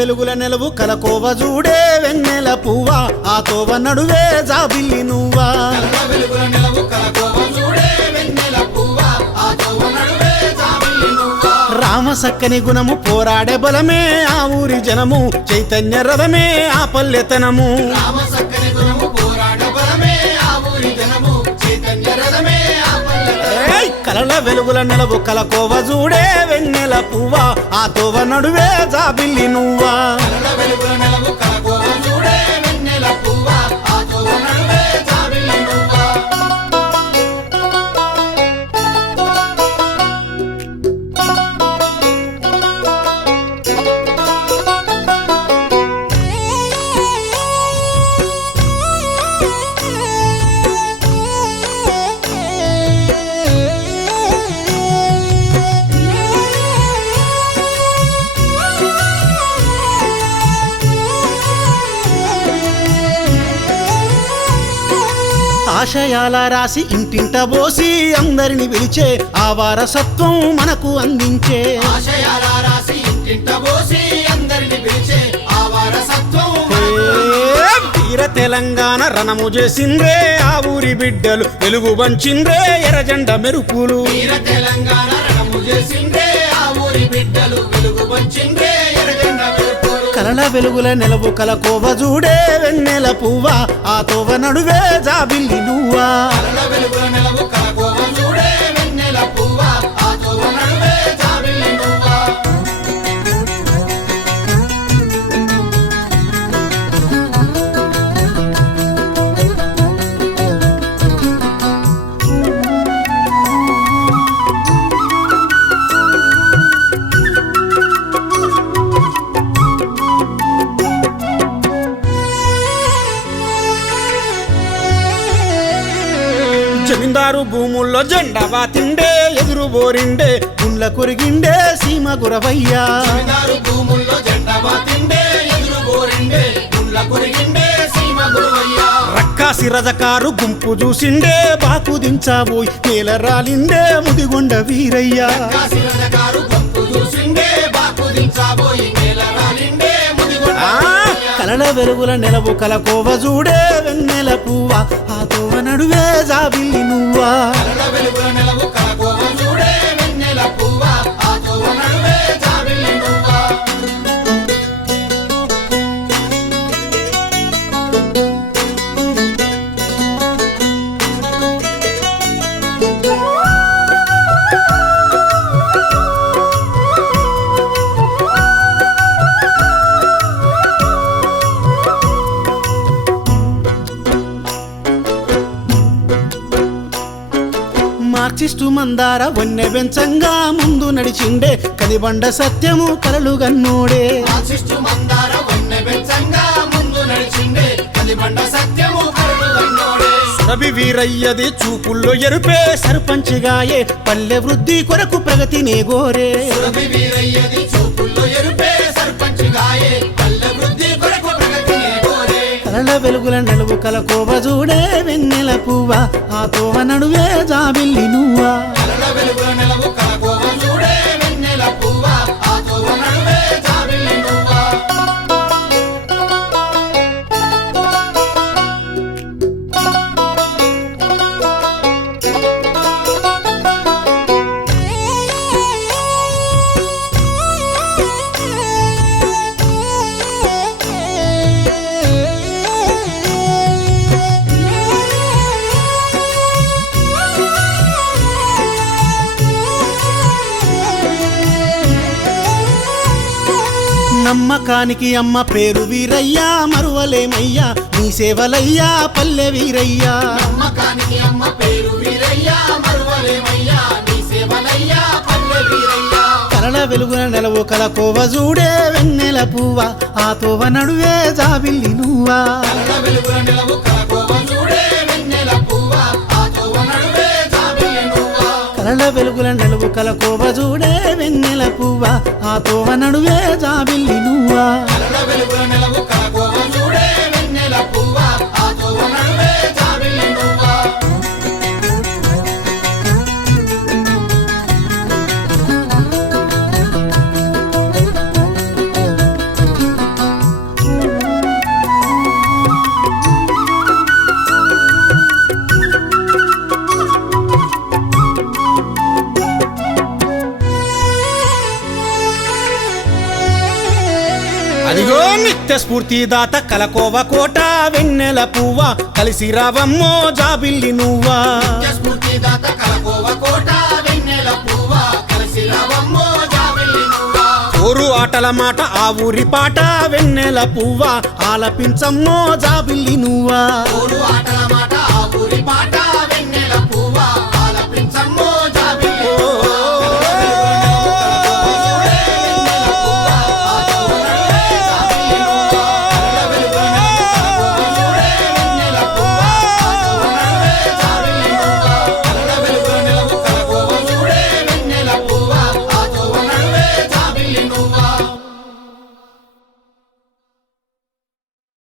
వెలుగుల నెలవు కలకోవ చూడే వెన్నెల పువ్వా ఆ తోవ నడువే జాబిల్లి నువ్వా రామ సక్కని గుణము పోరాడే బలమే ఆ ఊరి జనము చైతన్య రథమే ఆ పల్లెతనము కలల వెలుగుల నెలవు కలకోవ చూడే వెన్నెల పువ్వా ఆ తోవ నడువే జాబిల్లి నువ్వా ఆశయాల రాసి ఇంటింట బోసి అందరిని పిలిచే ఆ వారసత్వం మనకు అందించే వీర తెలంగాణ రణము చేసిందే ఆ ఊరి బిడ్డలు వెలుగు వంచిందే ఎర్రజెండ మెరుపులు కలల వెలుగుల నెలవు కలకోవ చూడే వెన్నెల పువ్వా ఆ తోవ నడువే జాబిల్లి నువ్వా జమీందారు భూముల్లో జెండా బాతిండే ఎదురు బోరిండే గుండ్ల కురిగిండే సీమ గురవయ్యా రక్కాసి రజకారు గుంపు చూసిండే బాకు దించాబోయ్ నేల రాలిండే ముదిగొండ వీరయ్యా కలల వెలుగుల నెలవు కలకోవ చూడే వెన్నెల పువ్వా ఆ తోవ నడువే జాబిల్లి నువ్వా మార్క్సిస్టు మందార వన్నె బెంచంగా ముందు నడిచిండే కనిబండ సత్యము కలలు గన్నోడే రవి వీరయ్యది చూపుల్లో ఎరుపే సర్పంచిగాయే పల్లె వృద్ధి కొరకు ప్రగతినే గోరే కలల వెలుగుల నలుగు కలకోవ చూడే వెన్నెల పువ్వా ఆ తోవ నడువే జాబిల్లి నువ్వా నమ్మకానికి అమ్మ పేరు వీరయ్యా మరువలేమయ్యా నీ సేవలయ్యా పల్లె వీరయ్యా కలల వెలుగున నెలవు కలకోవ చూడే వెన్నెల పువ్వా ఆ తోవ నడువే జాబిల్లి నువ్వా కలల వెలుగుల నెలవు కలకోవ చూడే వెన్నెల పువ్వా ఆ తోవ నడువే జాబిల్లి నువ్వా నిత్య స్ఫూర్తిదాత కలకోవ కోట వెన్నెల పువ్వ కలిసి రావమ్మో జాబిల్లి నువ్వా స్ఫూర్తిదాత కలకోవ కోట వెన్నెల పువ్వ కలిసి రావమ్మో జాబిల్లి నువ్వా ఊరు ఆటల మాట ఆ ఊరి పాట వెన్నెల పువ్వ ఆలపించమ్మో జాబిల్లి నువ్వా ఊరు ఆటల